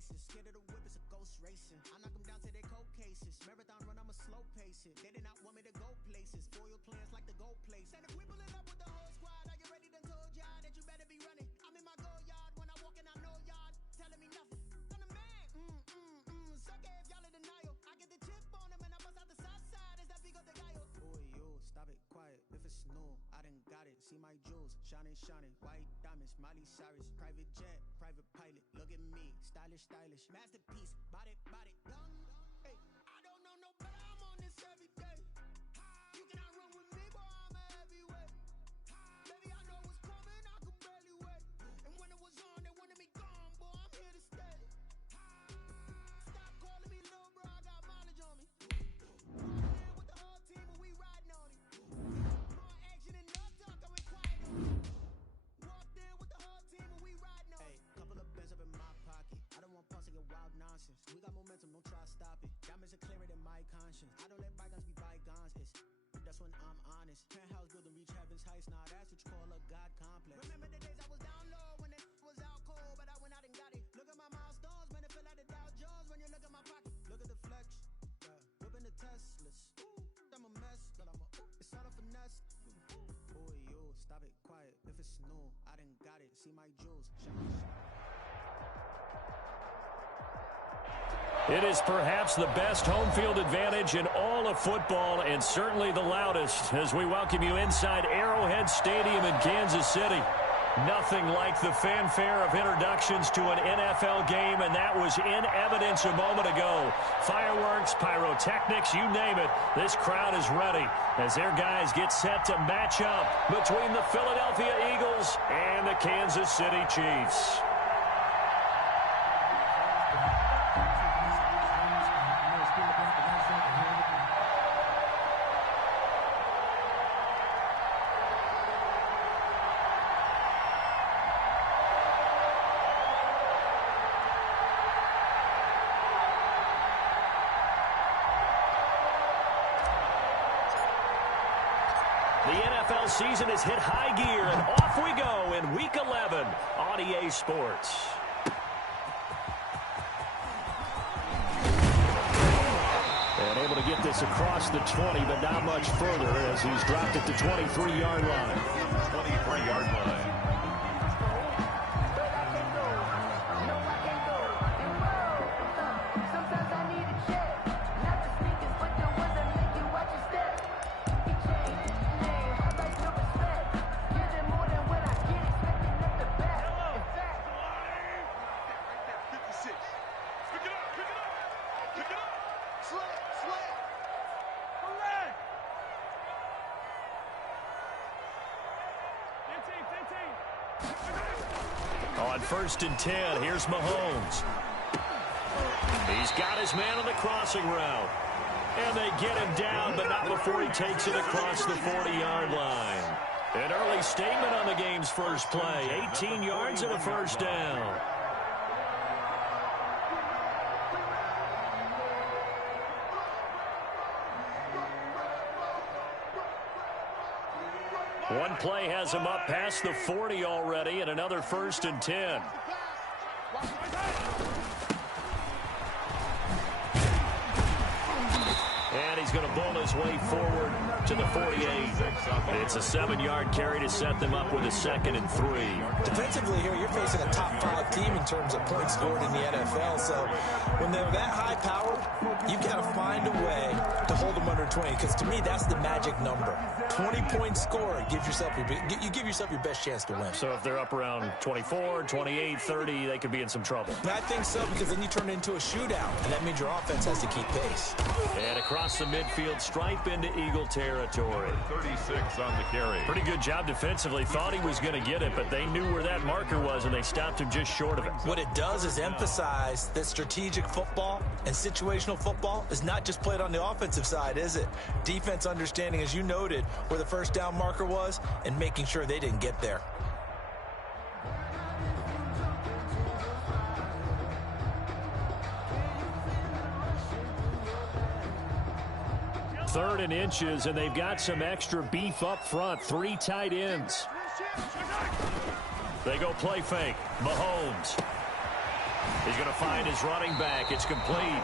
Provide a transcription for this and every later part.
faces. Scared of the whip, it's a ghost racing. I knock them down to their cold cases. Marathon run, I'ma slow pace it. They did not want me to go places. Foil plans like the gold place. And if we pulling up with the whole squad, are you ready? Done told y'all that you better be running. I'm in my go yard when I walk in, I know y'all telling me nothing. I'm the man. Suck it if y'all in denial. I get the chip on them and I bust out the south side. Is that Vigo de Gallo? Boy, yo, stop it, quiet. If it's new, I done got it. See my jewels, shining, shining. White diamonds, Miley Cyrus. Private jet, private pilot. Look at me, stylish, stylish. Masterpiece, body, body, done. Hey, I don't know no better. I'm on this every day. You cannot run with me, boy. I'm a heavyweight. Baby, I know what's coming. I could barely wait. And when it was on, they wanted me gone, boy. I'm here to stay. Stop calling me little bro. I got mileage on me. With the whole team, and we riding on it. More action and no talk. I went quiet on it. Walked in with the whole team, and we riding on it. Hey, couple of bands up in my pocket. I don't want punks to get wild nonsense. We got momentum, don't try to stop it. Diamonds are clearer than my conscience. I don't let bygones be bygones. That's when I'm honest. Penthouse building, reach heaven's heights. Nah, that's what you call a God complex. Remember the days I was down low when it was out cold, but I went out and got it. Look at my milestones, man, it feel like the Dow Jones when you look at my pocket. Look at the flex, whipping the Teslas. I'm a mess, but it's all a finesse. Boy, yo, stop it, quiet. If it's new, I done got it. See my jewels, shine. It is perhaps the best home field advantage in all of football and certainly the loudest as we welcome you inside Arrowhead Stadium in Kansas City. Nothing like the fanfare of introductions to an NFL game, and that was in evidence a moment ago. Fireworks, pyrotechnics, you name it, this crowd is ready as their guys get set to match up between the Philadelphia Eagles and the Kansas City Chiefs. The NFL season has hit high gear, and off we go in Week 11 on EA Sports. And able to get this across the 20, but not much further as he's dropped it to 23-yard line. 23-yard line. On 1st and 10, here's Mahomes. He's got his man on the crossing route. And they get him down, but not before he takes it across the 40-yard line. An early statement on the game's first play. 18 yards and a first down. One play has him up past the 40 already, and another 1st and 10. And he's going to bull his way forward to the 48. It's a 7-yard carry to set them up with a 2nd and 3. Defensively here, you're facing a top-5 team in terms of points scored in the NFL. So when they're that high power, you've got to find a way to hold them under 20. Because to me, that's the magic number. 20-point score gives yourself you give yourself your best chance to win. So if they're up around 24, 28, 30, they could be in some trouble. I think so, because then you turn it into a shootout, and that means your offense has to keep pace. And across the midfield stripe into Eagle territory. 36 on the carry. Pretty good job defensively. Thought he was going to get it, but they knew where that marker was, and they stopped him just short of it. What it does is emphasize that strategic football and situational football is not just played on the offensive side, is it? Defense understanding, as you noted, where the first down marker was and making sure they didn't get there. Third and inches, and they've got some extra beef up front. 3 tight ends. They go play fake. Mahomes. He's going to find his running back. It's complete.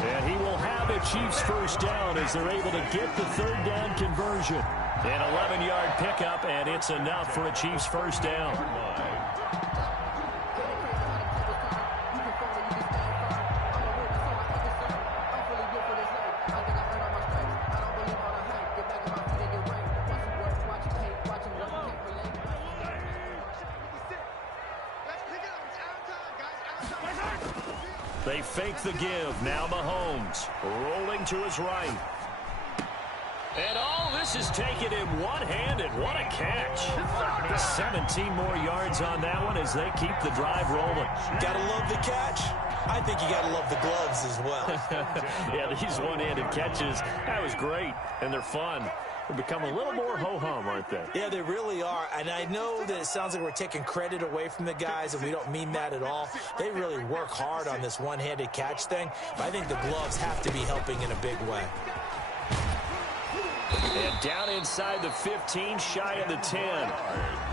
And he will have a Chiefs first down as they're able to get the third down conversion. An 11-yard pickup, and it's enough for a Chiefs first down. They fake the give. Now Mahomes rolling to his right. And all this is taken in one-handed. What a catch. 17 more yards on that one as they keep the drive rolling. Gotta love the catch. I think you gotta love the gloves as well. Yeah, these one-handed catches, that was great, and they're fun. They become a little more ho-hum, aren't they? Yeah, they really are. And I know that it sounds like we're taking credit away from the guys, and we don't mean that at all. They really work hard on this one-handed catch thing, but I think the gloves have to be helping in a big way. And down inside the 15, shy of the 10.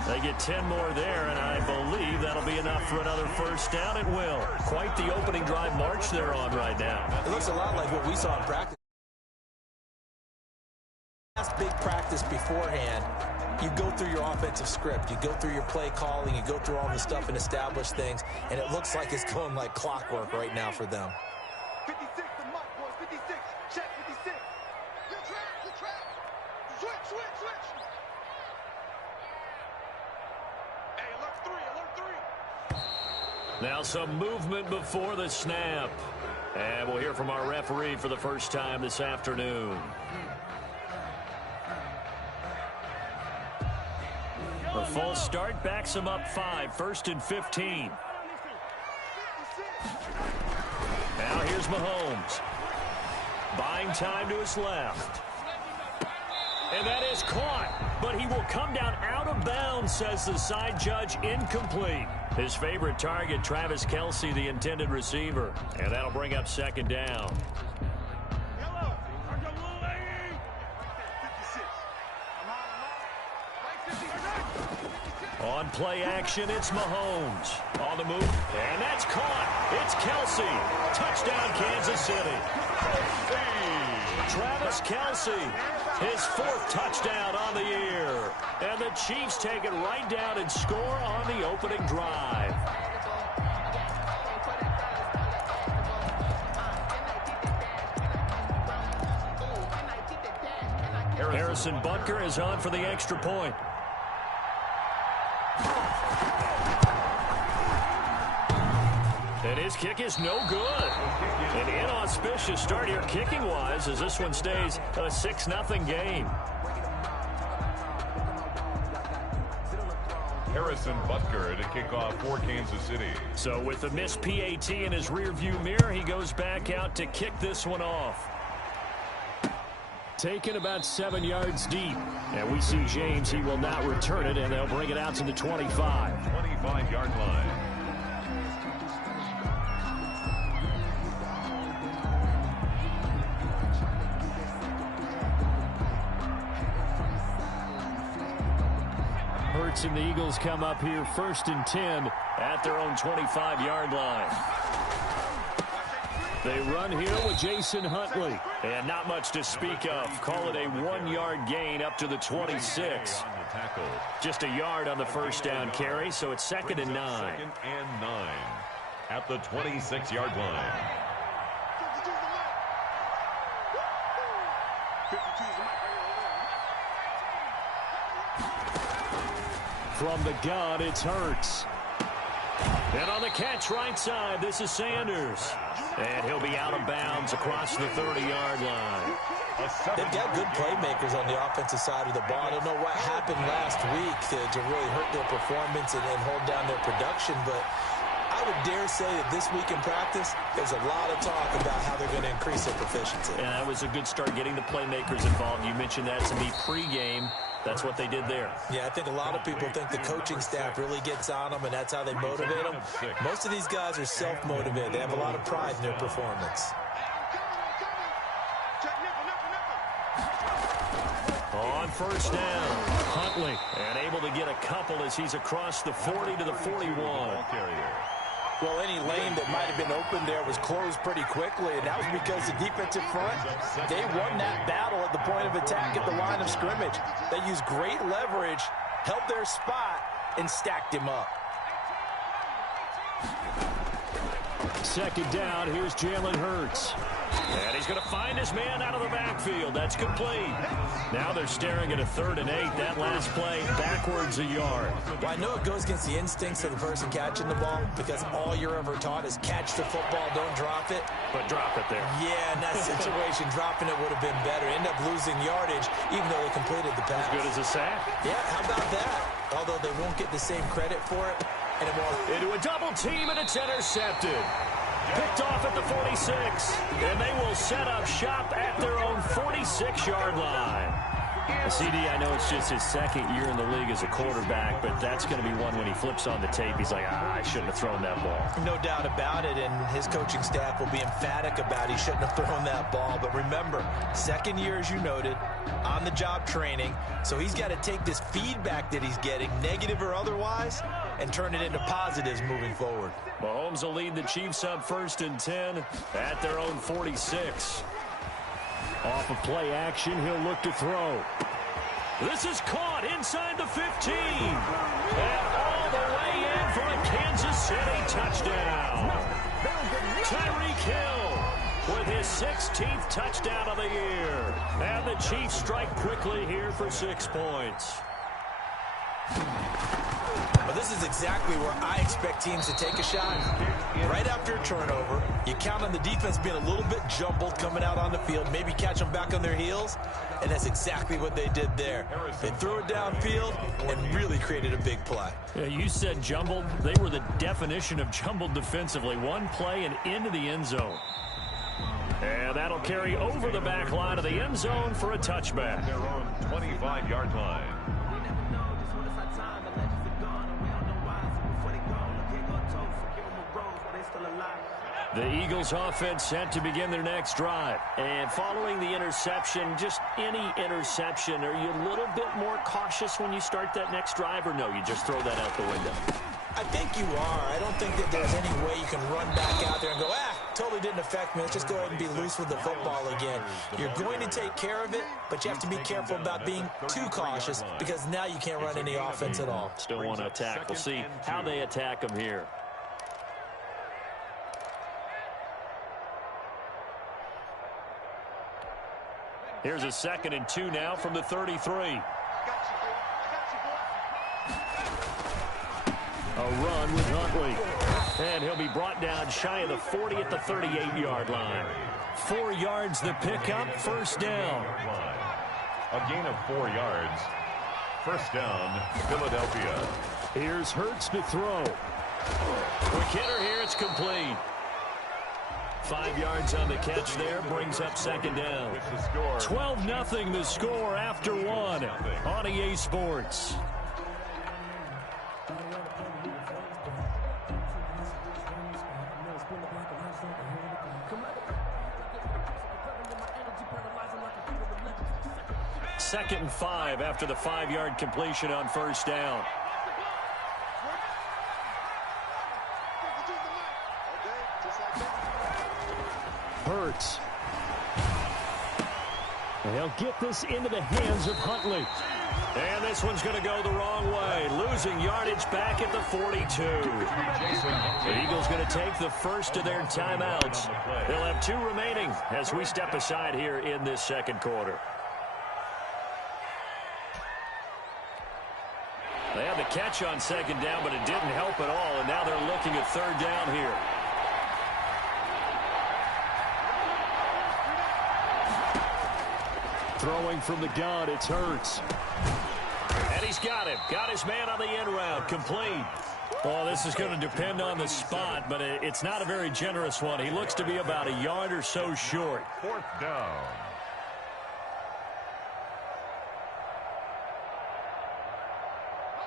They get 10 more there, and I believe that'll be enough for another first down. It will. Quite the opening drive march they're on right now. It looks a lot like what we saw in practice. Last big practice beforehand, you go through your offensive script, you go through your play calling, you go through all the stuff and establish things, and it looks like it's going like clockwork right now for them. 56, the mark, boys. 56. Check 56. You track. Switch. Hey, alert 3. Now some movement before the snap. And we'll hear from our referee for the first time this afternoon. A full start backs him up 5, 1st and 15. Now here's Mahomes. Buying time to his left. And that is caught, but he will come down out of bounds, says the side judge, incomplete. His favorite target, Travis Kelce, the intended receiver. And that'll bring up second down. On play action, it's Mahomes. On the move, and that's caught. It's Kelce. Touchdown, Kansas City. Travis Kelce, his 4th touchdown on the year. And the Chiefs take it right down and score on the opening drive. Harrison Butker is on for the extra point. And his kick is no good. An inauspicious start here kicking-wise as this one stays a 6-0 game. Harrison Butker to kick off for Kansas City. So with the missed PAT in his rearview mirror, he goes back out to kick this one off. Taken about 7 yards deep. And we see James, he will not return it, and they'll bring it out to the 25. 25-yard line. Hurts and the Eagles come up here 1st and 10 at their own 25-yard line. They run here with Jason Huntley. And not much to speak of. Call it a 1-yard gain up to the 26. Just a yard on the first down carry, so it's 2nd and 9. 2nd and 9 at the 26-yard line. From the gun, it's Hurts. And on the catch right side, this is Sanders. And he'll be out of bounds across the 30-yard line. They've got good playmakers on the offensive side of the ball. I don't know what happened last week to really hurt their performance and hold down their production, but I would dare say that this week in practice, there's a lot of talk about how they're going to increase their proficiency. And that was a good start getting the playmakers involved. You mentioned that to me pregame. That's what they did there. Yeah, I think a lot of people think the coaching staff really gets on them, and that's how they motivate them. Most of these guys are self-motivated. They have a lot of pride in their performance. On first down, Huntley, and able to get a couple as he's across the 40 to the 41. Well, any lane that might have been open there was closed pretty quickly, and that was because the defensive front, they won that battle at the point of attack at the line of scrimmage. They used great leverage, held their spot, and stacked him up. Second down, here's Jalen Hurts. And he's going to find his man out of the backfield. That's complete. Now they're staring at a 3rd and 8. That last play, backwards a yard. Well, I know it goes against the instincts of the person catching the ball because all you're ever taught is catch the football, don't drop it. But drop it there. Yeah, in that situation, dropping it would have been better. End up losing yardage, even though they completed the pass. As good as a sack. Yeah, how about that? Although they won't get the same credit for it anymore. Into a double team, and it's intercepted. Picked off at the 46, and they will set up shop at their own 46-yard line. CD, I know it's just his 2nd year in the league as a quarterback, but that's going to be one when he flips on the tape. He's like, I shouldn't have thrown that ball. No doubt about it, and his coaching staff will be emphatic about he shouldn't have thrown that ball. But remember, 2nd year, as you noted, on-the-job training, so he's got to take this feedback that he's getting, negative or otherwise, and turn it into positives moving forward. Mahomes will lead the Chiefs up 1st and 10 at their own 46. Off of play action, he'll look to throw. This is caught inside the 15. And all the way in for a Kansas City touchdown. Tyreek Hill with his 16th touchdown of the year. And the Chiefs strike quickly here for 6 points. Well, this is exactly where I expect teams to take a shot. Right after a turnover, you count on the defense being a little bit jumbled coming out on the field, maybe catch them back on their heels, and that's exactly what they did there. They threw it downfield and really created a big play. Yeah, you said jumbled. They were the definition of jumbled defensively. One play and into the end zone. And that'll carry over the back line of the end zone for a touchback. Their own 25-yard line. The Eagles offense set to begin their next drive. And following the interception, just any interception, are you a little bit more cautious when you start that next drive, or no, you just throw that out the window? I think you are. I don't think that there's any way you can run back out there and go, totally didn't affect me. Let's just go ahead and be loose with the football again. You're going to take care of it, but you have to be careful about being too cautious because now you can't run any offense at all. Still want to attack. We'll see how they attack them here. Here's a 2nd and 2 now from the 33. A run with Huntley. And he'll be brought down shy of the 40 at the 38-yard line. 4 yards the pickup, 1st down. A gain of 4 yards. 1st down, Philadelphia. Here's Hurts to throw. Quick hitter here, it's complete. 5 yards on the catch there, brings up 2nd down. 12-0 the score after 1 on EA Sports. Second and 5 after the 5-yard completion on 1st down. Hurts. They'll get this into the hands of Huntley. And this one's going to go the wrong way. Losing yardage back at the 42. The Eagles going to take the first of their timeouts. They'll have 2 remaining as we step aside here in this 2nd quarter. They had the catch on 2nd down, but it didn't help at all. And now they're looking at 3rd down here. Throwing from the gun, it's Hurts. And he's got him. Got his man on the end route. Complete. Well, this is going to depend on the spot, but it's not a very generous one. He looks to be about a yard or so short. 4th down.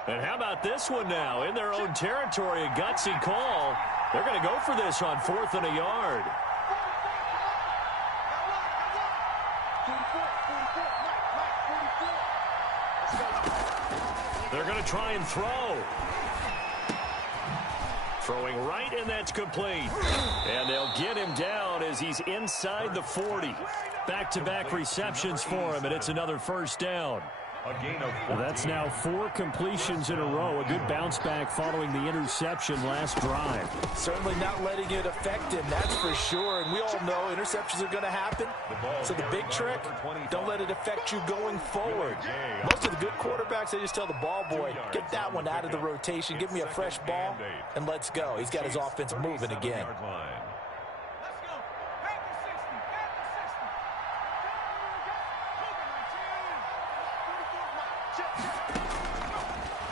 And how about this one now? In their own territory, a gutsy call. They're going to go for this on 4th and a yard. They're going to try and throw. Throwing right, and that's complete. And they'll get him down as he's inside the 40. Back-to-back receptions for him, and it's another first down. That's now 4 completions in a row. A good bounce back following the interception last drive. Certainly not letting it affect him, that's for sure. And we all know interceptions are going to happen. So the big trick, don't let it affect you going forward. Most of the good quarterbacks, they just tell the ball boy, get that one out of the rotation, give me a fresh ball, and let's go. He's got his offense moving again.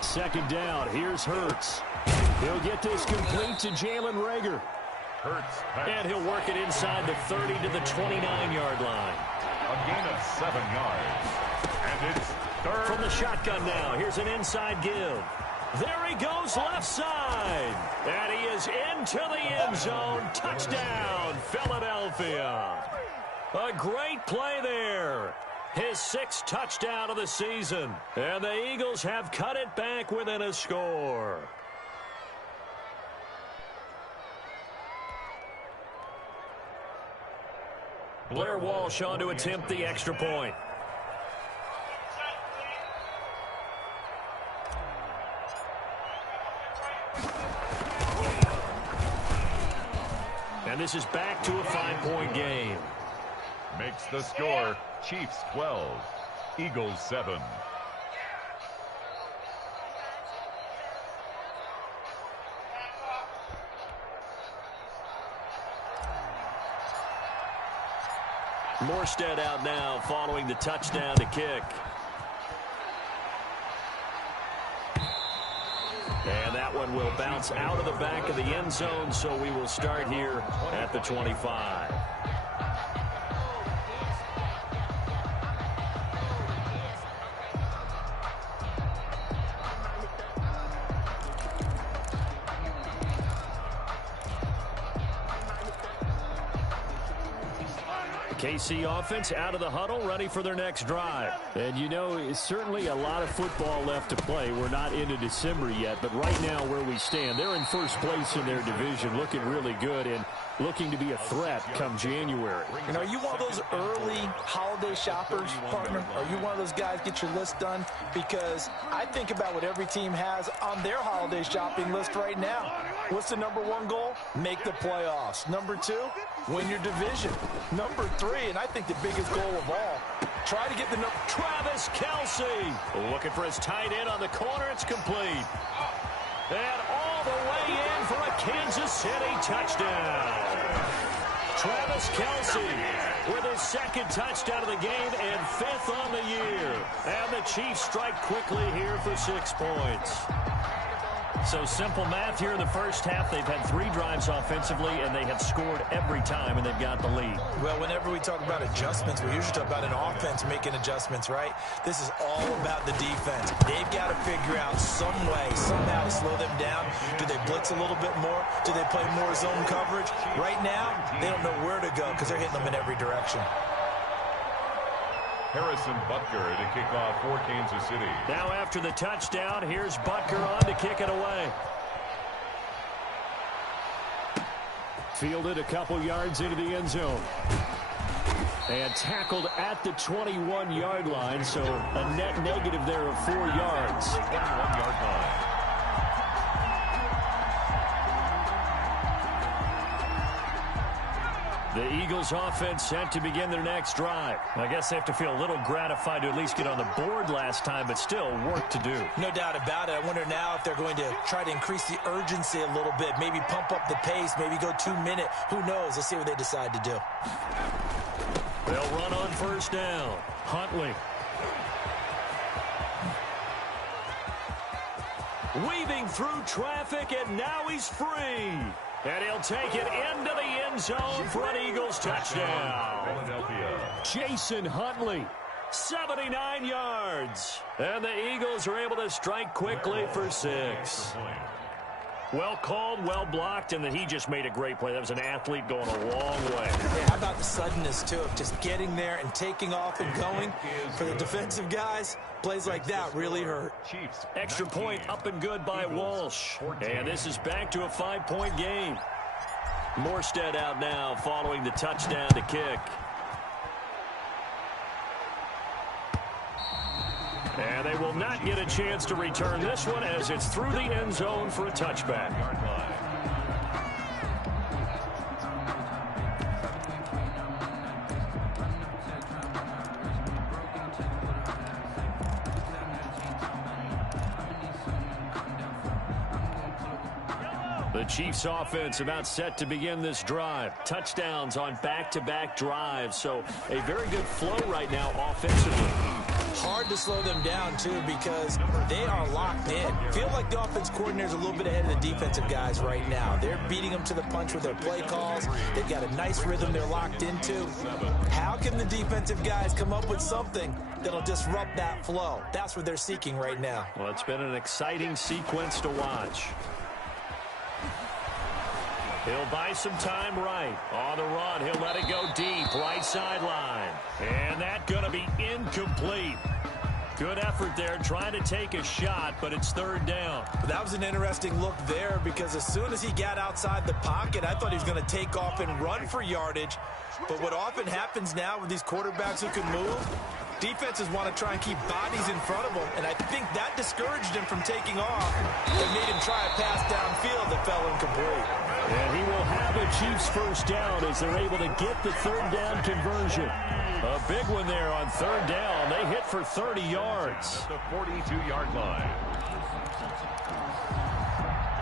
Second down, here's Hurts. He'll get this complete to Jalen Reagor. And he'll work it inside the 30 to the 29-yard line. A gain of 7 yards. And it's third. From the shotgun now, here's an inside give. There he goes left side. And he is into the end zone. Touchdown, Philadelphia. A great play there. His 6th touchdown of the season. And the Eagles have cut it back within a score. Blair Walsh on to attempt the extra point. And this is back to a 5-point game. Makes the score Chiefs 12, Eagles 7. Morstead out now following the touchdown to kick. And that one will bounce out of the back of the end zone, so we will start here at the 25. KC offense out of the huddle, ready for their next drive. And you know, it's certainly a lot of football left to play. We're not into December yet, but right now where we stand, they're in first place in their division, looking really good and looking to be a threat come January. And are you one of those early holiday shoppers, partner? Are you one of those guys get your list done? Because I think about what every team has on their holiday shopping list right now. What's the #1 goal? Make the playoffs. #2, win your division. #3, and I think the biggest goal of all, try to get the Travis Kelce looking for his tight end on the corner. It's complete. And all the way in for a Kansas City touchdown. Travis Kelce with his 2nd touchdown of the game and 5th on the year. And the Chiefs strike quickly here for 6 points. So simple math here in the first half. They've had 3 drives offensively, and they have scored every time, and they've got the lead. Well, whenever we talk about adjustments, we usually talk about an offense making adjustments, right? This is all about the defense. They've got to figure out some way, somehow to slow them down. Do they blitz a little bit more? Do they play more zone coverage? Right now, they don't know where to go because they're hitting them in every direction. Harrison Butker to kick off for Kansas City. Now after the touchdown, here's Butker on to kick it away. Fielded a couple yards into the end zone. And tackled at the 21-yard line, so a net negative there of 4 yards. 21-yard line. The Eagles offense set to begin their next drive. I guess they have to feel a little gratified to at least get on the board last time, but still work to do. No doubt about it. I wonder now if they're going to try to increase the urgency a little bit, maybe pump up the pace, maybe go 2-minute. Who knows? Let's see what they decide to do. They'll run on first down. Huntley. Weaving through traffic, and now he's free. And he'll take it into the end zone for an Eagles touchdown. Jason Huntley, 79 yards. And the Eagles are able to strike quickly for 6. Well called, well blocked, and then he just made a great play. That was an athlete going a long way. Yeah, how about the suddenness, too, of just getting there and taking off and going? For the defensive guys, plays like that really hurt. Extra point up and good by Walsh. And this is back to a 5-point game. Morstead out now following the touchdown to kick. And they will not get a chance to return this one as it's through the end zone for a touchback. The Chiefs offense about set to begin this drive. Touchdowns on back-to-back drives. So a very good flow right now offensively. Hard to slow them down, too, because they are locked in. Feel like the offense coordinator's a little bit ahead of the defensive guys right now. They're beating them to the punch with their play calls. They've got a nice rhythm they're locked into. How can the defensive guys come up with something that'll disrupt that flow? That's what they're seeking right now. Well, it's been an exciting sequence to watch. He'll buy some time right. On the run, he'll let it go deep, right sideline. And that's going to be incomplete. Good effort there, trying to take a shot, but it's third down. That was an interesting look there because as soon as he got outside the pocket, I thought he was going to take off and run for yardage. But what often happens now with these quarterbacks who can move, defenses want to try and keep bodies in front of them, and I think that discouraged him from taking off and made him try a pass downfield that fell incomplete. And he will have a Chiefs first down as they're able to get the third down conversion. A big one there on third down. They hit for 30 yards. The 42-yard line.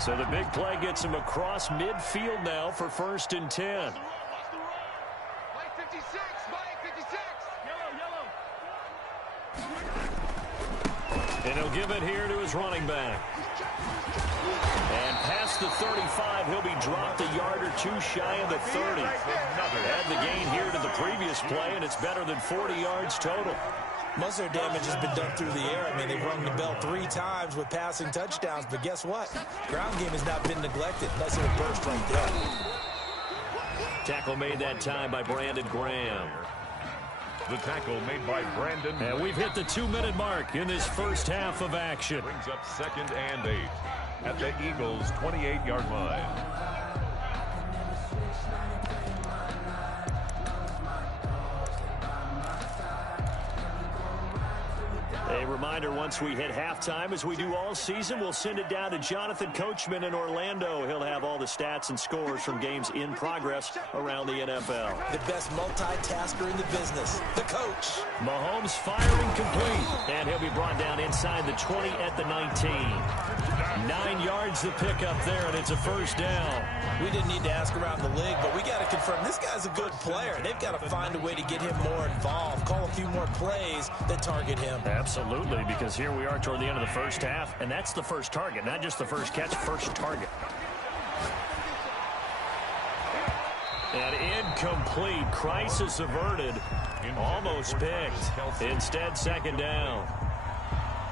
So the big play gets him across midfield now for 1st and 10. Mike 56, Mike 56. Yellow. And he'll give it here to his running back. And past the 35, he'll be dropped a yard or two shy of the 30. Add the gain here to the previous play, and it's better than 40 yards total. Most of their damage has been done through the air. I mean, they've rung the bell 3 times with passing touchdowns, but guess what? Ground game has not been neglected. Nice little burst right there. Tackle made that time by Brandon Graham. The tackle made by Brandon. And we've hit the 2-minute mark in this first half of action. Brings up 2nd and 8 at the Eagles' 28-yard line. A reminder, once we hit halftime, as we do all season, we'll send it down to Jonathan Coachman in Orlando. He'll have all the stats and scores from games in progress around the NFL. The best multitasker in the business, the coach. Mahomes firing complete, and he'll be brought down inside the 20 at the 19. 9 yards to pick up there, and it's a first down. We didn't need to ask around the league, but we got to confirm this guy's a good player. They've got to find a way to get him more involved, call a few more plays that target him. Absolutely, because here we are toward the end of the first half, and that's the first target, not just the first catch, first target. And incomplete. Crisis averted. Almost picked. Instead, second down.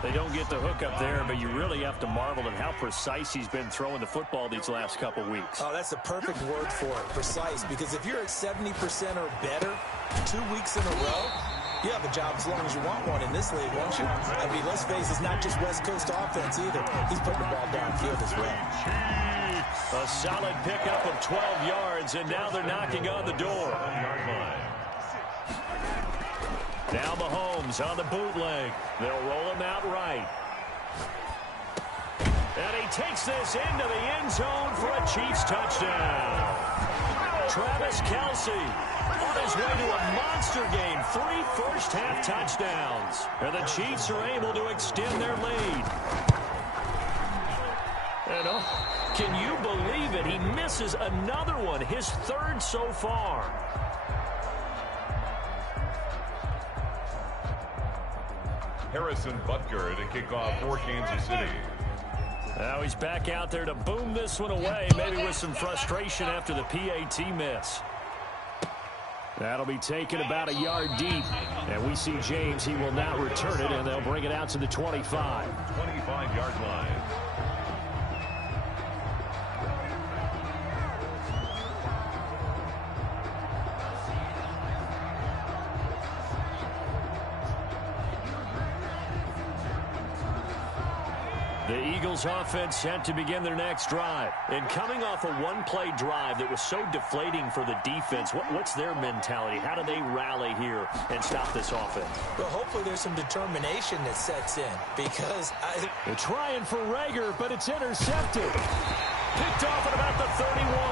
They don't get the hook up there, but you really have to marvel at how precise he's been throwing the football these last couple weeks. Oh, that's the perfect word for it, precise, because if you're at 70% or better 2 weeks in a row, you have a job as long as you want one in this league, won't you? I mean, let's face it, it's not just West Coast offense either. He's putting the ball downfield as well. A solid pickup of 12 yards, and now they're knocking on the door. Now Mahomes on the bootleg. They'll roll him out right. And he takes this into the end zone for a Chiefs touchdown. Travis Kelce on his way to a monster game. 3 first-half touchdowns. And the Chiefs are able to extend their lead. And can you believe it? He misses another one, his 3rd so far. Harrison Butker to kick off for Kansas City. Now he's back out there to boom this one away, maybe with some frustration after the PAT miss. That'll be taken about a yard deep. And we see James, he will not return it, and they'll bring it out to the 25. 25-yard line. The Eagles offense set to begin their next drive. And coming off a one-play drive that was so deflating for the defense, what's their mentality? How do they rally here and stop this offense? Well, hopefully there's some determination that sets in because they're trying for Rager, but it's intercepted. Picked off at about the 31.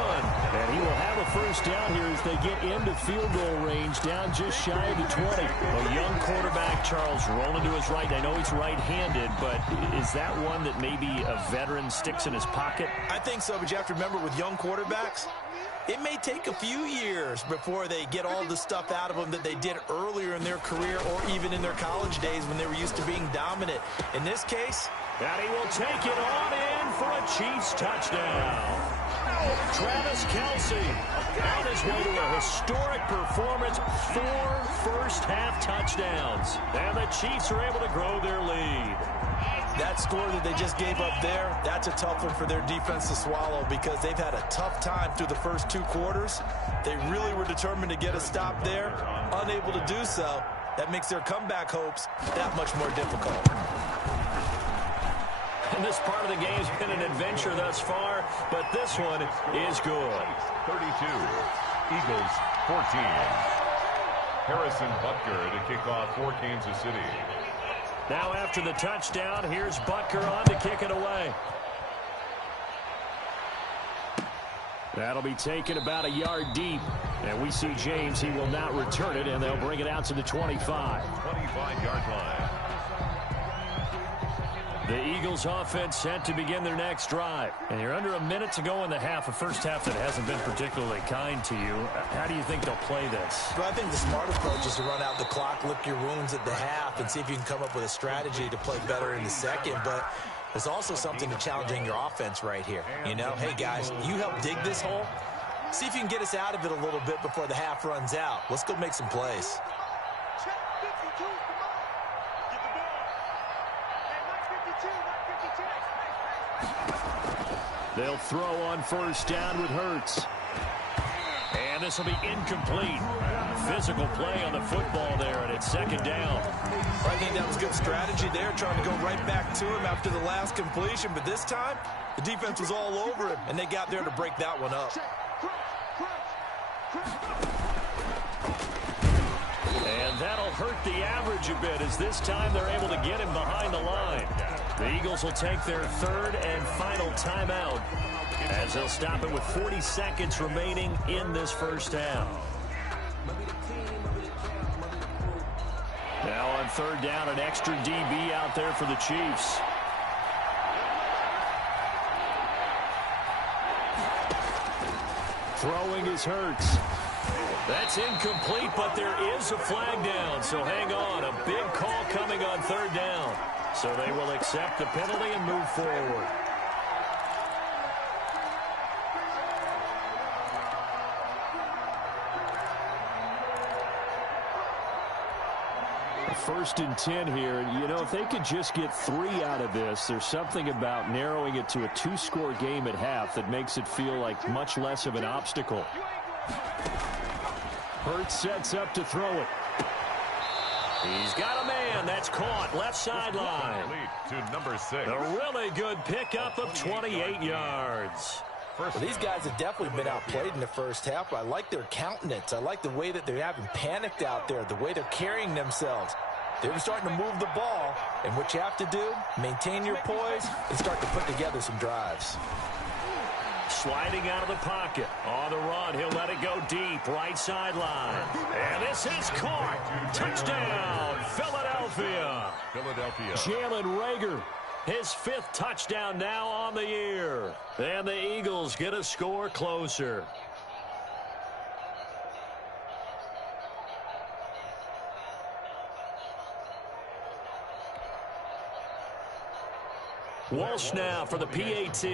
And he will have a first down here as they get into field goal range, down just shy of the 20. A young quarterback, Charles, rolling to his right. I know he's right-handed, but is that one that maybe a veteran sticks in his pocket? I think so, but you have to remember with young quarterbacks, it may take a few years before they get all the stuff out of them that they did earlier in their career or even in their college days when they were used to being dominant. In this case, and he will take it on in for a Chiefs touchdown. Travis Kelce on his way to a historic performance, 4 first-half touchdowns. And the Chiefs are able to grow their lead. That score that they just gave up there, that's a tough one for their defense to swallow because they've had a tough time through the first 2 quarters. They really were determined to get a stop there, unable to do so. That makes their comeback hopes that much more difficult. And this part of the game's been an adventure thus far, but this one is good. 32, Eagles 14. Harrison Butker to kick off for Kansas City. Now after the touchdown, here's Butker on to kick it away. That'll be taken about a yard deep. And we see James, he will not return it, and they'll bring it out to the 25. 25-yard line. The Eagles offense set to begin their next drive. And you're under a minute to go in the half, a first half that hasn't been particularly kind to you. How do you think they'll play this? Well, I think the smart approach is to run out the clock, lick your wounds at the half, and see if you can come up with a strategy to play better in the second. But there's also something to challenging your offense right here. You know, hey, guys, you help dig this hole. See if you can get us out of it a little bit before the half runs out. Let's go make some plays. They'll throw on first down with Hurts. And this will be incomplete. Physical play on the football there, and it's second down. I think that was good strategy there, trying to go right back to him after the last completion. But this time, the defense was all over him, and they got there to break that one up. And that'll hurt the average a bit, as this time they're able to get him behind the line. The Eagles will take their third and final timeout, as they'll stop it with 40 seconds remaining in this first half. Now on third down, an extra DB out there for the Chiefs. Throwing is Hurts. That's incomplete, but there is a flag down, so hang on. A big call coming on third down. So they will accept the penalty and move forward. First and 10 here. You know, if they could just get 3 out of this, there's something about narrowing it to a 2-score game at half that makes it feel like much less of an obstacle. Hurts sets up to throw it. He's got a man. That's caught. Left sideline. To number 6. A really good pickup of 28 yards. Well, these guys have definitely been outplayed in the first half. I like their countenance. I like the way that they haven't panicked out there, the way they're carrying themselves. They're starting to move the ball, and what you have to do, maintain your poise and start to put together some drives. Sliding out of the pocket. On the run, he'll let it go deep. Right sideline. And this is caught. Touchdown, Philadelphia. Jalen Rager, his 5th touchdown now on the year. And the Eagles get a score closer. Walsh now for the PAT.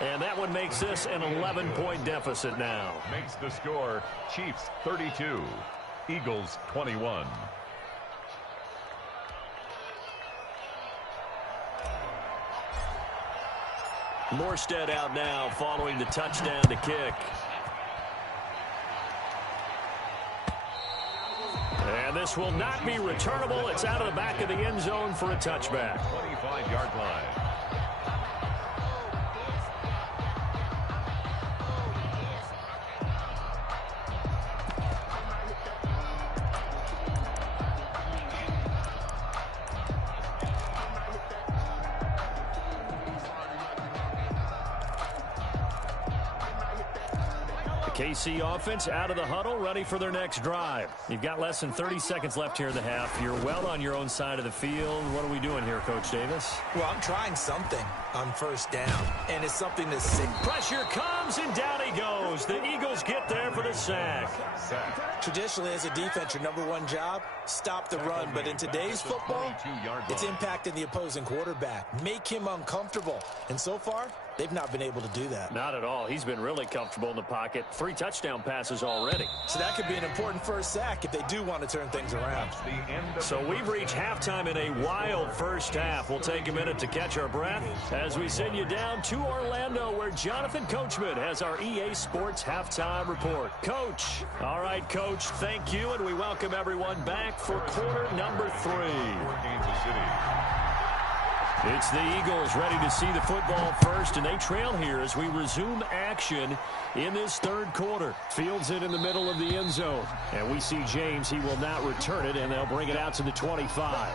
And that one makes this an 11-point deficit now. Makes the score Chiefs 32, Eagles 21. Morstead out now following the touchdown to kick. this will not be returnable. It's out of the back of the end zone for a touchback. 25-yard line. KC offense out of the huddle, ready for their next drive. You've got less than 30 seconds left here in the half. You're well on your own side of the field. What are we doing here, Coach Davis? Well, I'm trying something on first down, and it's something that's sick. Pressure comes, and down he goes. The Eagles get there for the sack. Traditionally, as a defense, your number one job, stop the run. But in today's football, it's impacting the opposing quarterback. Make him uncomfortable. And so far, they've not been able to do that. Not at all. He's been really comfortable in the pocket. 3 touchdown passes already. So that could be an important first sack if they do want to turn things around. So we've reached halftime in a wild first half. We'll take a minute to catch our breath as we send you down to Orlando, where Jonathan Coachman has our EA Sports halftime report. Coach. All right, Coach, thank you, and we welcome everyone back for quarter number 3. It's the Eagles ready to see the football first, and they trail here as we resume action in this third quarter. Fields it in the middle of the end zone, and we see James. He will not return it, and they'll bring it out to the 25.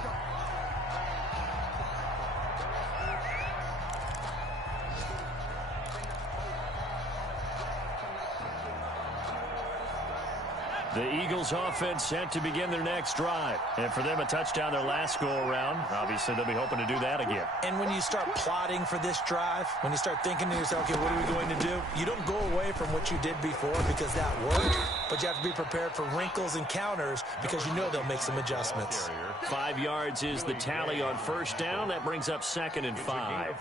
The Eagles offense set to begin their next drive. And for them, a touchdown their last go-around. Obviously, they'll be hoping to do that again. And when you start plotting for this drive, when you start thinking to yourself, okay, what are we going to do? You don't go away from what you did before because that worked. But you have to be prepared for wrinkles and counters because you know they'll make some adjustments. 5 yards is the tally on first down. That brings up 2nd and 5.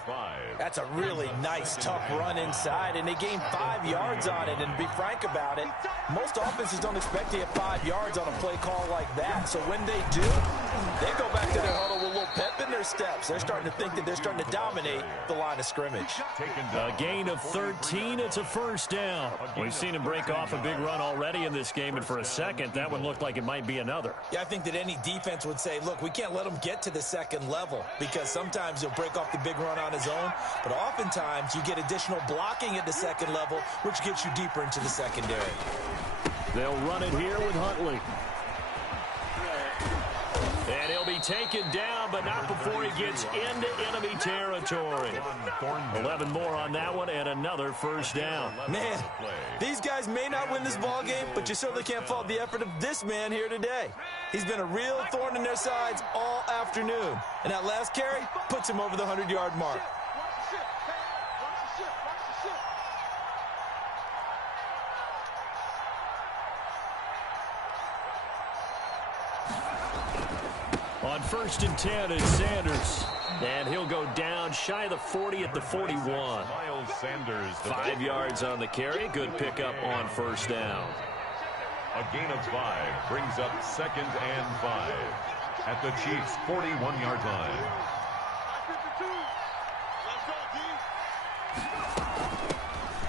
That's a really nice, tough run inside, and they gained 5 yards on it. And to be frank about it, most offenses don't expect to get 5 yards on a play call like that. So when they do, they go back to their huddle with a little pep in their steps. They're starting to think that they're starting to dominate the line of scrimmage. A gain of 13. It's a first down. We've seen him break off a big run already in this game, and for a second, that one looked like it might be another. Yeah, I think that any defense would say, look, we can't let him get to the second level because sometimes he'll break off the big run on his own, but oftentimes you get additional blocking at the second level, which gets you deeper into the secondary. They'll run it here with Huntley. And he'll be taken down, but not before he gets into enemy territory. 11 more on that one, and another first down. Man, these guys may not win this ball game, but you certainly can't fault the effort of this man here today. He's been a real thorn in their sides all afternoon. And that last carry puts him over the 100-yard mark. On 1st and 10 is Sanders. And he'll go down shy of the 40 at the 41. Miles Sanders. 5 yards on the carry. Good pickup on first down. A gain of 5 brings up 2nd and 5 at the Chiefs' 41-yard line.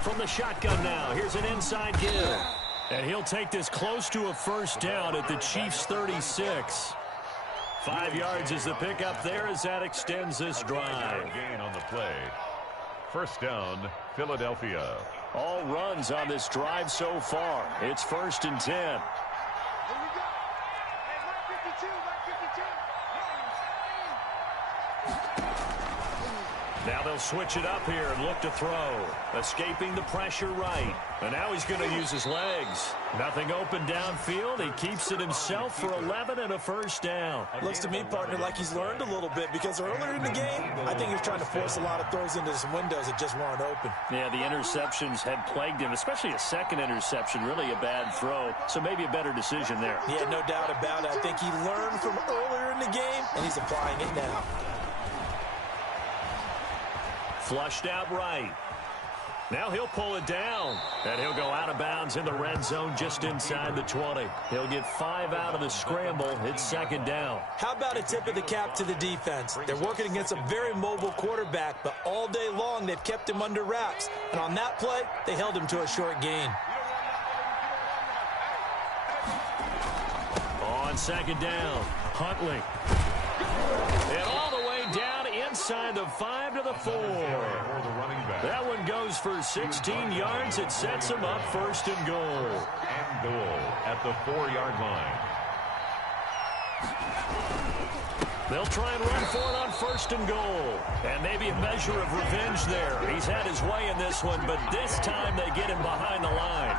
From the shotgun now, here's an inside give. And he'll take this close to a first down at the Chiefs' 36. 5 yards is the pickup there as that extends this drive. Gain on the play. First down, Philadelphia. All runs on this drive so far. It's 1st and 10. Now they'll switch it up here and look to throw. Escaping the pressure right. And now he's going to use his legs. Nothing open downfield. He keeps it himself for 11 and a first down. Looks to me, partner, like he's learned a little bit because earlier in the game, I think he was trying to force a lot of throws into some windows that just weren't open. Yeah, the interceptions had plagued him, especially a second interception, really a bad throw. So maybe a better decision there. Yeah, no doubt about it. I think he learned from earlier in the game, and he's applying it now. Flushed out right. Now he'll pull it down, and he'll go out of bounds in the red zone just inside the 20. He'll get 5 out of the scramble. It's 2nd down. How about a tip of the cap to the defense? They're working against a very mobile quarterback, but all day long they've kept him under wraps. And on that play, they held him to a short gain. On on second down. Huntley. And all the way down inside the 5 to the 4. That one goes for 16 yards. It sets him up first and goal. And goal at the 4-yard line. They'll try and run for it on first and goal. And maybe a measure of revenge there. He's had his way in this one, but this time they get him behind the line.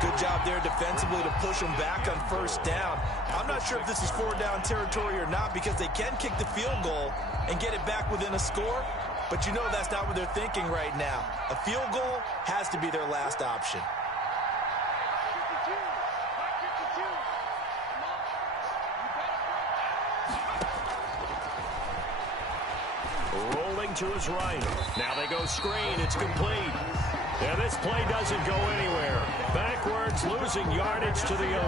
Good job there defensively to push him back on first down. I'm not sure if this is 4-down territory or not because they can kick the field goal and get it back within a score. But you know that's not what they're thinking right now. A field goal has to be their last option. Rolling to his right. Now they go screen. It's complete. And this play doesn't go anywhere. Backwards, losing yardage to the 11.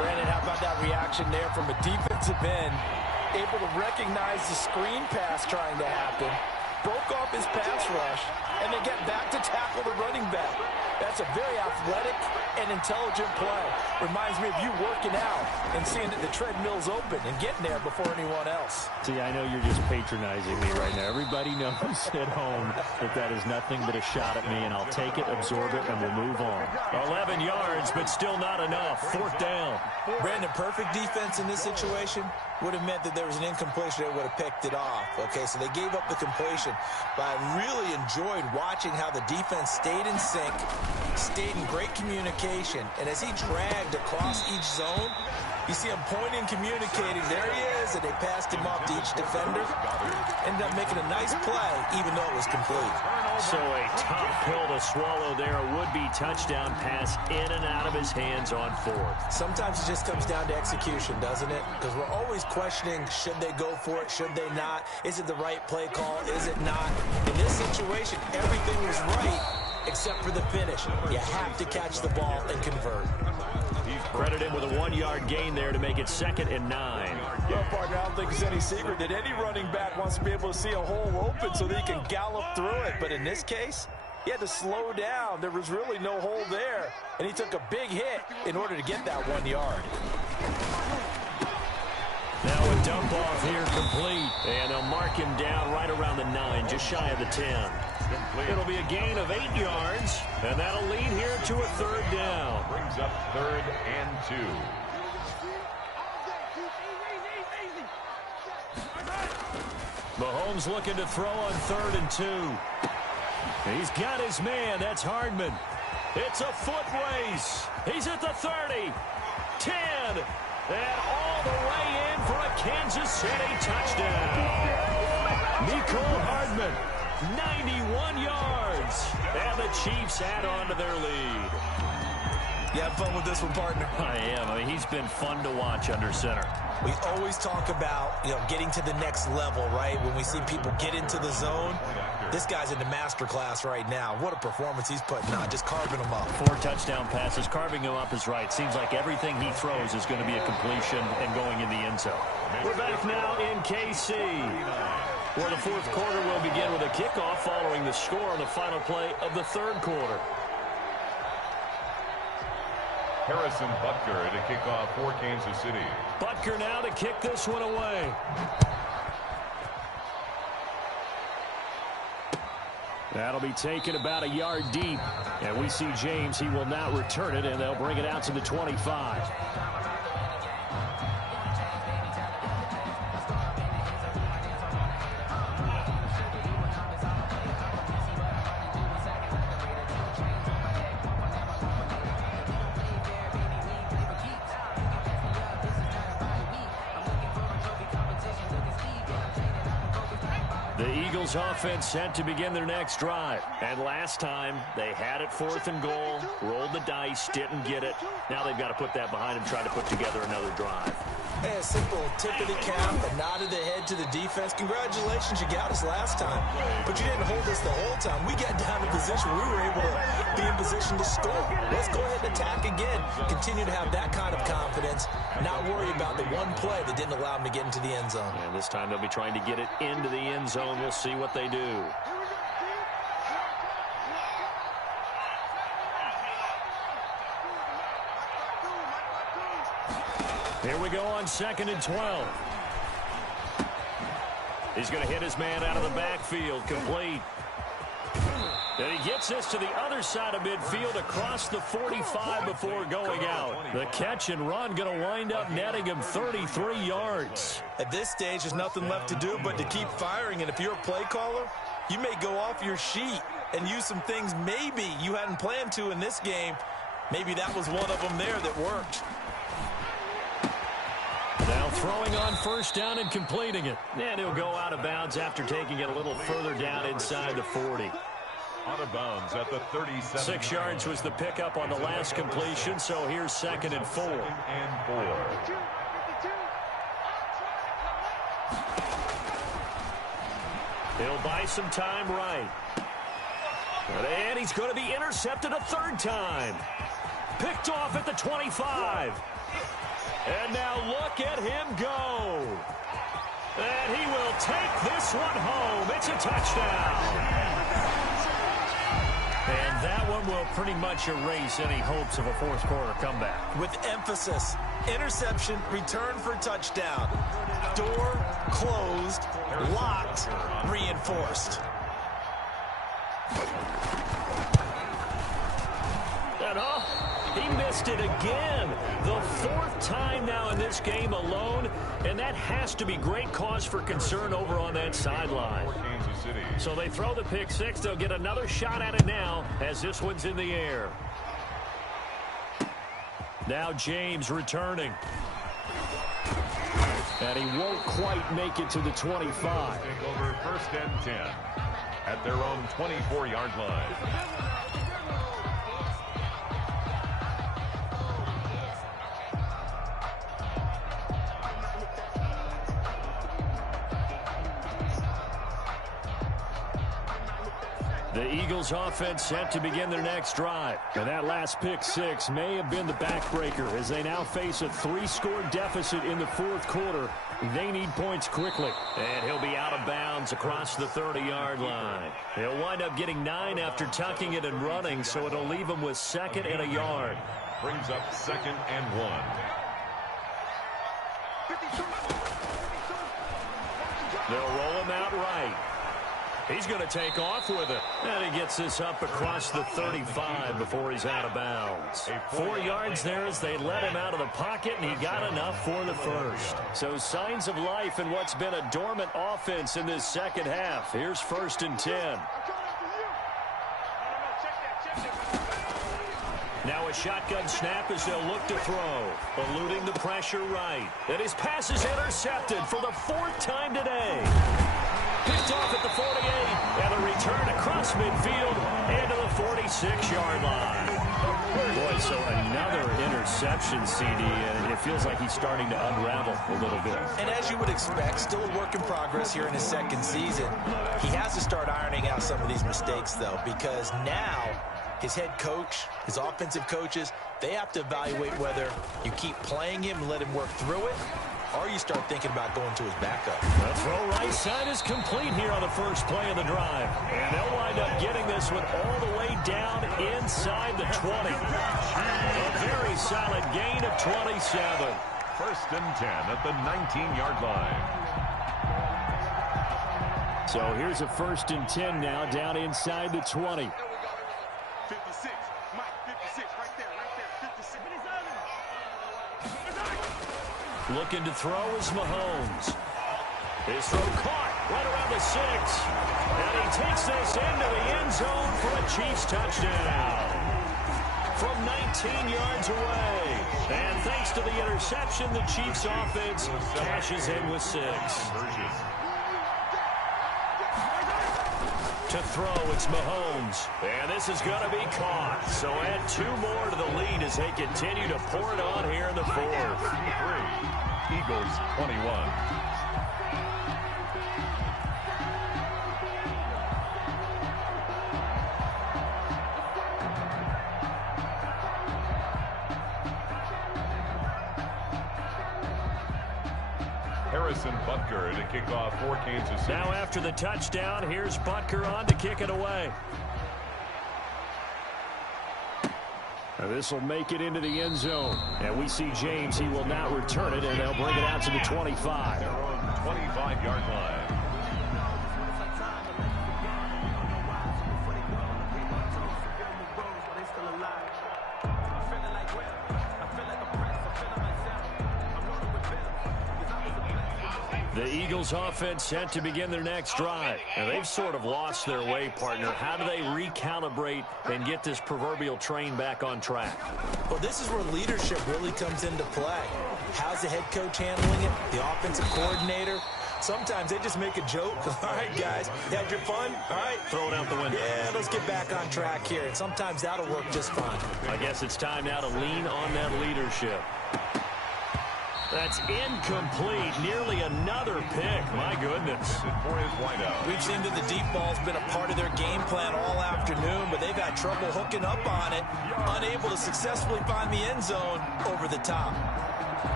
Brandon, how about that reaction there from a defensive end? Able to recognize the screen pass trying to happen. Broke off his pass rush, and then get back to tackle the running back. That's a very athletic and intelligent play. Reminds me of you working out and seeing that the treadmill's open and getting there before anyone else. See, I know you're just patronizing me right now. Everybody knows at home that that is nothing but a shot at me, and I'll take it, absorb it, and we'll move on. 11 yards, but still not enough. 4th down. Brandon, perfect defense in this situation would have meant that there was an incompletion that would have picked it off. Okay, so they gave up the completion. But I really enjoyed watching how the defense stayed in sync, stayed in great communication, and as he dragged across each zone, you see him pointing, communicating. There he is, and they passed him off to each defender. Ended up making a nice play, even though it was complete. So a tough pill to swallow there. A would-be touchdown pass in and out of his hands on 4th. Sometimes it just comes down to execution, doesn't it? Because we're always questioning, should they go for it, should they not? Is it the right play call, is it not? In this situation, everything was right except for the finish. You have to catch the ball and convert. Credited with a 1-yard gain there to make it 2nd and 9. Well, partner, I don't think it's any secret that any running back wants to be able to see a hole open so that he can gallop through it. But in this case, he had to slow down. There was really no hole there, and he took a big hit in order to get that 1 yard. Now a dump off here complete, and they'll mark him down right around the 9, just shy of the 10. It'll be a gain of 8 yards, and that'll lead here to a 3rd down. Brings up 3rd and 2. Mahomes looking to throw on 3rd and 2. He's got his man. That's Hardman. It's a foot race. He's at the 30, 10, and all the way in for a Kansas City touchdown. Mecole Hardman, 91 yards, and the Chiefs add on to their lead. You have fun with this one, partner? I am. I mean, he's been fun to watch under center. We always talk about, getting to the next level, right? When we see people get into the zone, this guy's in the master class right now. What a performance he's putting on, just carving them up. 4 touchdown passes. Carving him up is right. Seems like everything he throws is going to be a completion and going in the end zone. We're back now in KC, where the 4th quarter will begin with a kickoff following the score on the final play of the 3rd quarter. Harrison Butker to kick off for Kansas City. Butker now to kick this one away. That'll be taken about a yard deep. And we see James. He will now return it, and they'll bring it out to the 25. Offense set to begin their next drive. And last time, they had it 4th and goal, rolled the dice, didn't get it. Now they've got to put that behind them, try to put together another drive. Hey, a simple tip of the cap, a nod of the head to the defense. Congratulations, you got us last time. But you didn't hold us the whole time. We got down to position where we were able to be in position to score. Let's go ahead and attack again. Continue to have that kind of confidence. Not worry about the one play that didn't allow them to get into the end zone. And this time they'll be trying to get it into the end zone. We'll see what they do. Here we go on 2nd and 12. He's going to hit his man out of the backfield, complete. And he gets this to the other side of midfield across the 45 before going out. The catch and run going to wind up netting him 33 yards. At this stage, there's nothing left to do but to keep firing. And if you're a play caller, you may go off your sheet and use some things maybe you hadn't planned to in this game. Maybe that was one of them there that worked. Now throwing on 1st down and completing it. And he'll go out of bounds after taking it a little further down inside the 40. Out of bounds at the 37. 6 yards was the pickup on the last completion, so here's 2nd and 4. 2nd and 4. He'll buy some time right. And he's going to be intercepted a 3rd time. Picked off at the 25. And now look at him go. And he will take this one home. It's a touchdown. And that one will pretty much erase any hopes of a 4th quarter comeback. With emphasis, interception, return for touchdown. Door closed, locked, reinforced. And he missed it again. The 4th time now in this game alone, and that has to be great cause for concern over on that sideline. So they throw the pick 6. They'll get another shot at it now as this one's in the air. Now James returning. And he won't quite make it to the 25. Take over 1st and 10 at their own 24-yard line. The Eagles offense set to begin their next drive. And that last pick 6 may have been the backbreaker as they now face a 3-score deficit in the 4th quarter. They need points quickly. And he'll be out of bounds across the 30-yard line. He'll wind up getting 9 after tucking it and running, so it'll leave him with 2nd and a yard. Brings up 2nd and 1. They'll roll him out right. He's going to take off with it. And he gets this up across the 35 before he's out of bounds. 4 yards there as they let him out of the pocket, and he got enough for the 1st. So signs of life in what's been a dormant offense in this 2nd half. Here's 1st and 10. Now a shotgun snap as they'll look to throw. Eluding the pressure right. And his pass is intercepted for the 4th time today. Picked off at the 48, and a return across midfield and to the 46-yard line. Boy, so another interception, CD, and it feels like he's starting to unravel a little bit. And as you would expect, still a work in progress here in his 2nd season. He has to start ironing out some of these mistakes, though, because now his head coach, his offensive coaches, they have to evaluate whether you keep playing him and let him work through it, or you start thinking about going to his backup. The throw right side is complete here on the first play of the drive. And they'll wind up getting this one all the way down inside the 20. A very solid gain of 27. 1st and 10 at the 19-yard line. So here's a 1st and 10 now down inside the 20. 56, Mike, 56, right there, 56. Looking to throw is Mahomes. His throw caught right around the 6. And he takes this into the end zone for a Chiefs touchdown. From 19 yards away. And thanks to the interception, the Chiefs offense cashes in with 6. To throw, it's Mahomes. And this is going to be caught. So add 2 more to the lead as they continue to pour it on here in the 4th. 33, Eagles 21. Harrison Butker to kick off for Kansas City. Now after the touchdown, here's Butker on to kick it away. This will make it into the end zone. And we see James. He will not return it, and they'll bring it out to the 25. Their own 25-yard line. The Eagles offense set to begin their next drive. And they've sort of lost their way, partner. How do they recalibrate and get this proverbial train back on track? Well, this is where leadership really comes into play. How's the head coach handling it? The offensive coordinator? Sometimes they just make a joke. All right, guys, you had your fun? All right. Throw it out the window. Yeah, let's get back on track here. And sometimes that'll work just fine. I guess it's time now to lean on that leadership. That's incomplete. Nearly another pick. My goodness. For his wideout. We've seen that the deep ball's been a part of their game plan all afternoon, but they've had trouble hooking up on it, unable to successfully find the end zone over the top.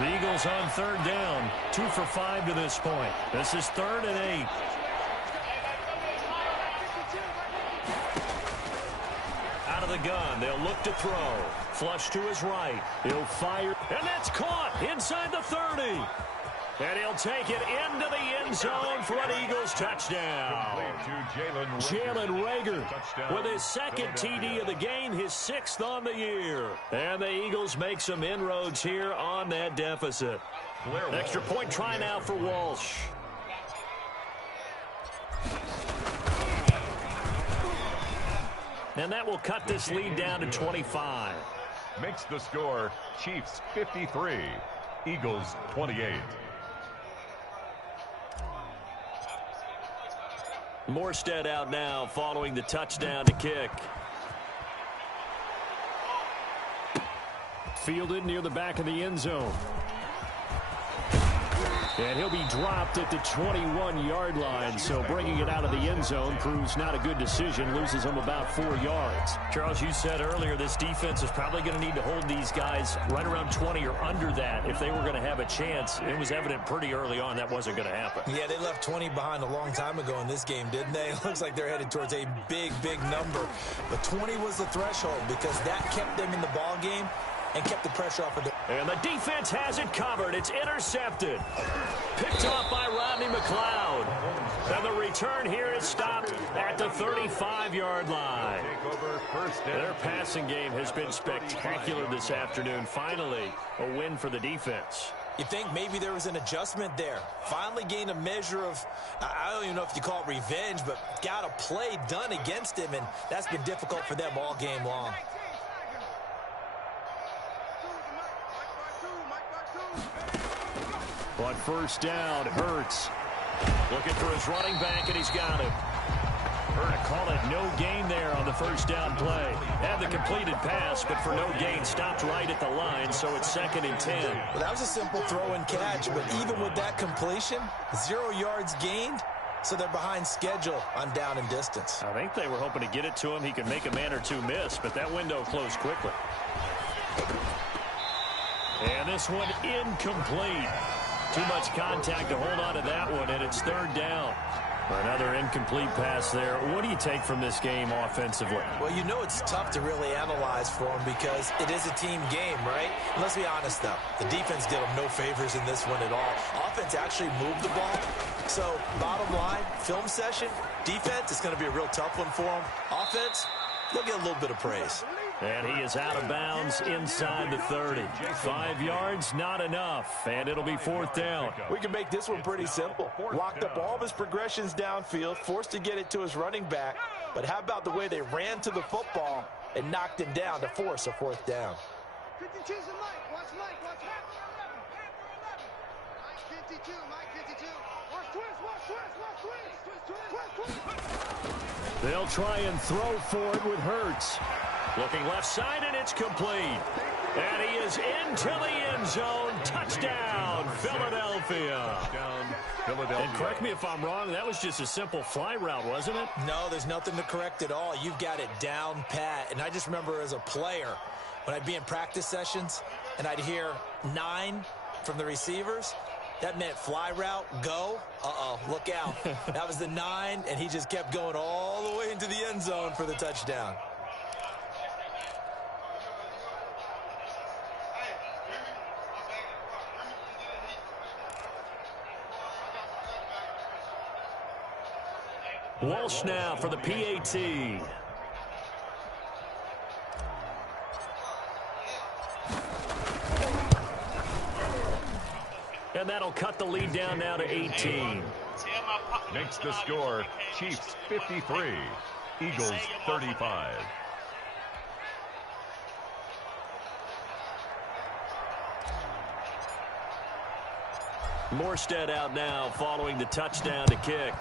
The Eagles on third down. 2 for 5 to this point. This is 3rd and 8. Out of the gun. They'll look to throw. Flush to his right. He'll fire. And that's caught inside the 30. And he'll take it into the end zone for an Eagles touchdown. Jalen Reagor with his second TD of the game, his 6th on the year. And the Eagles make some inroads here on that deficit. Extra point try now for Walsh. And that will cut this lead down to 25. Makes the score Chiefs 53, Eagles 28. Morstead out now following the touchdown to kick. Fielded near the back of the end zone. And he'll be dropped at the 21-yard line, so bringing it out of the end zone proves not a good decision, loses him about 4 yards. Charles, you said earlier this defense is probably going to need to hold these guys right around 20 or under that if they were going to have a chance. It was evident pretty early on that wasn't going to happen. Yeah, they left 20 behind a long time ago in this game, didn't they? It looks like they're headed towards a big, big number. But 20 was the threshold because that kept them in the ball game and kept the pressure off of them. And the defense has it covered. It's intercepted. Picked off by Rodney McLeod. And the return here is stopped at the 35-yard line. Their passing game has been spectacular this afternoon. Finally, a win for the defense. You think maybe there was an adjustment there. Finally gained a measure of, I don't even know if you call it revenge, but got a play done against him, and that's been difficult for them all game long. On first down, Hurts looking for his running back, and he's got him. Hurts call it no gain there on the first down play. Had the completed pass, but for no gain, stopped right at the line, so it's 2nd and 10. Well, that was a simple throw and catch, but even with that completion, 0 yards gained, so they're behind schedule on down and distance. I think they were hoping to get it to him. He could make a man or two miss, but that window closed quickly. And this one incomplete. Too much contact to hold on to that one, and it's 3rd down. Another incomplete pass there. What do you take from this game offensively? Well, you know it's tough to really analyze for them because it is a team game, right? And let's be honest, though. The defense did them no favors in this one at all. Offense actually moved the ball. So, bottom line, film session, defense is going to be a real tough one for them. Offense, they'll get a little bit of praise. And he is out of bounds inside the 30. 5 yards, not enough. And it'll be 4th down. We can make this one pretty simple. Locked up all of his progressions downfield, forced to get it to his running back. But how about the way they ran to the football and knocked him down to force a 4th down? 52's a Mike. Watch Mike. Watch Mike. 52. Mike 52. Watch twist. Watch twist. Watch twist. Twist. They'll try and throw for it with Hurts. Looking left side, and it's complete. And he is into the end zone. Touchdown, Philadelphia. And correct me if I'm wrong, that was just a simple fly route, wasn't it? No, there's nothing to correct at all. You've got it down pat. And I just remember as a player, when I'd be in practice sessions, and I'd hear 9 from the receivers, that meant fly route, go. Uh-oh, look out. That was the 9, and he just kept going all the way into the end zone for the touchdown. Walsh now for the PAT. And that'll cut the lead down now to 18. Makes the score Chiefs 53, Eagles 35. Morstead out now following the touchdown to kick.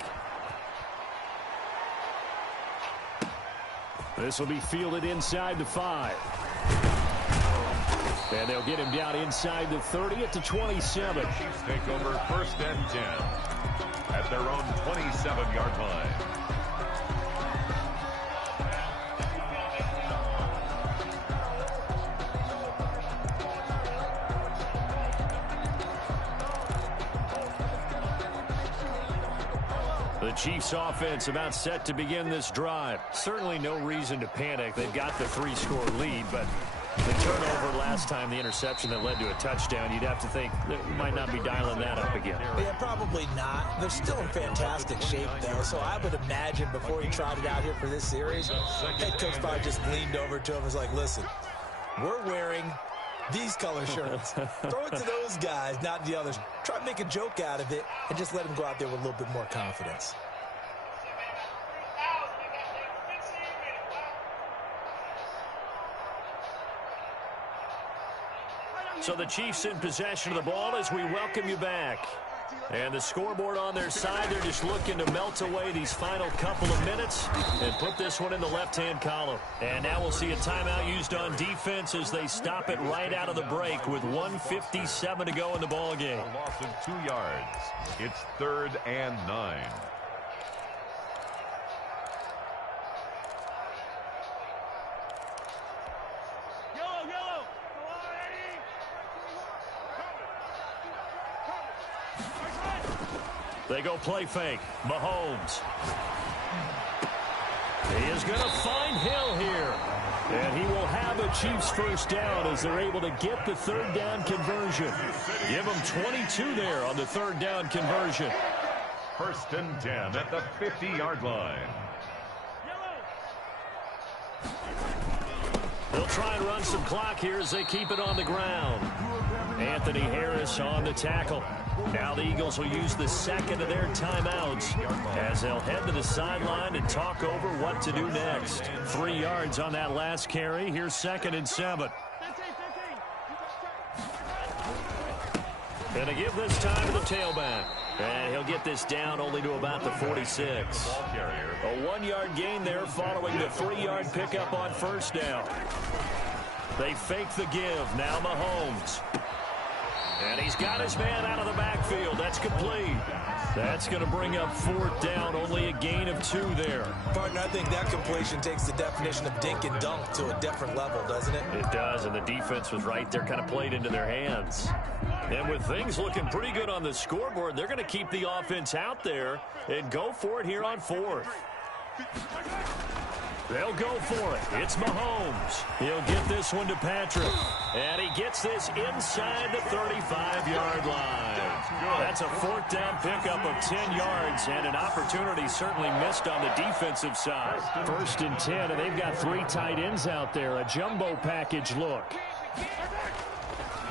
This will be fielded inside the 5. And they'll get him down inside the 30 at the 27. Chiefs take over 1st and 10 at their own 27-yard line. The Chiefs offense about set to begin this drive. Certainly no reason to panic. They've got the 3-score lead, but the turnover last time, the interception that led to a touchdown, you'd have to think that we might not be dialing that up again. Yeah, probably not. They're still in fantastic shape, though, so I would imagine before he tried it out here for this series, head coach probably just leaned over to him and was like, listen, we're wearing these color shirts. Throw it to those guys, not the others. Try to make a joke out of it and just let them go out there with a little bit more confidence. So the Chiefs in possession of the ball as we welcome you back. And the scoreboard on their side, they're just looking to melt away these final couple of minutes and put this one in the left-hand column. And now we'll see a timeout used on defense as they stop it right out of the break with 1:57 to go in the ball game. A loss of 2 yards. It's 3rd and 9. They go play fake. Mahomes. He is going to find Hill here. And he will have a Chiefs first down as they're able to get the 3rd down conversion. Give them 22 there on the 3rd down conversion. 1st and 10 at the 50-yard line. They'll try and run some clock here as they keep it on the ground. Anthony Harris on the tackle. Now the Eagles will use the second of their timeouts as they'll head to the sideline and talk over what to do next. 3 yards on that last carry. Here's 2nd and 7. And to give this time to the tailback. And he'll get this down only to about the 46. A 1-yard gain there following the 3-yard pickup on 1st down. They fake the give. Now Mahomes. And he's got his man out of the backfield. That's complete. That's going to bring up 4th down. Only a gain of 2 there. Partner, I think that completion takes the definition of dink and dunk to a different level, doesn't it? It does, and the defense was right there, kind of played into their hands. And with things looking pretty good on the scoreboard, they're going to keep the offense out there and go for it here on 4th. They'll go for it. It's Mahomes. He'll get this one to Patrick. And he gets this inside the 35-yard line. That's a 4th down pickup of 10 yards and an opportunity certainly missed on the defensive side. 1st and 10, and they've got 3 tight ends out there. A jumbo package look.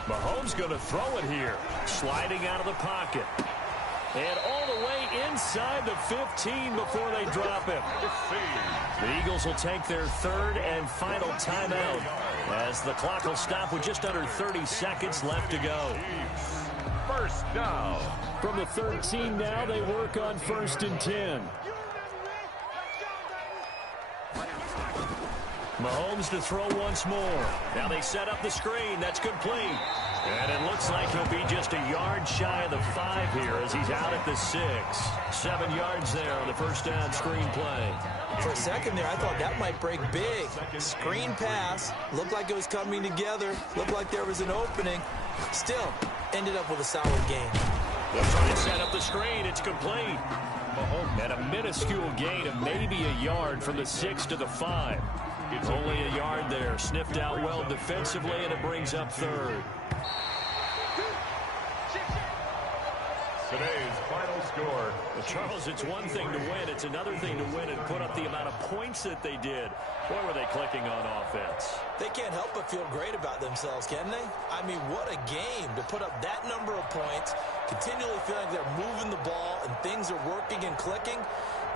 Mahomes going to throw it here. Sliding out of the pocket. And all the way inside the 15 before they drop him. The Eagles will take their 3rd and final timeout as the clock will stop with just under 30 seconds left to go. 1st down. From the 13 now, they work on 1st and 10. Mahomes to throw once more. Now they set up the screen. That's complete. And it looks like he'll be just a yard shy of the 5 here as he's out at the 6. 7 yards there on the 1st down screen play. For a second there, I thought that might break big. Screen pass. Looked like it was coming together. Looked like there was an opening. Still, ended up with a solid gain. They'll try to set up the screen. It's complete. And a minuscule gain of maybe a yard from the 6 to the 5. It's only a yard there. Sniffed out well defensively, and it brings up 3rd. Today's final score. Well, Charles, it's one thing to win. It's another thing to win and put up the amount of points that they did. Boy, were they clicking on offense. They can't help but feel great about themselves, can they? I mean, what a game to put up that number of points, continually feeling they're moving the ball and things are working and clicking.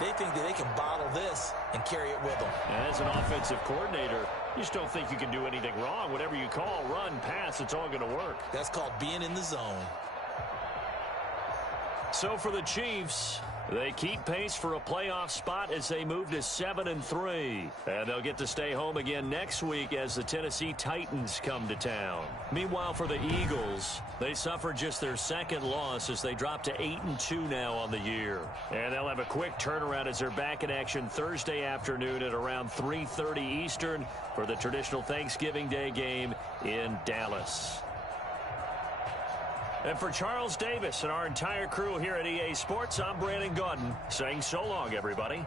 They think that they can bottle this and carry it with them. And as an offensive coordinator, you just don't think you can do anything wrong. Whatever you call, run, pass, it's all going to work. That's called being in the zone. So for the Chiefs, they keep pace for a playoff spot as they move to 7-3. And they'll get to stay home again next week as the Tennessee Titans come to town. Meanwhile, for the Eagles, they suffered just their second loss as they drop to 8-2 now on the year. And they'll have a quick turnaround as they're back in action Thursday afternoon at around 3:30 Eastern for the traditional Thanksgiving Day game in Dallas. And for Charles Davis and our entire crew here at EA Sports, I'm Brandon Gaudin saying so long, everybody.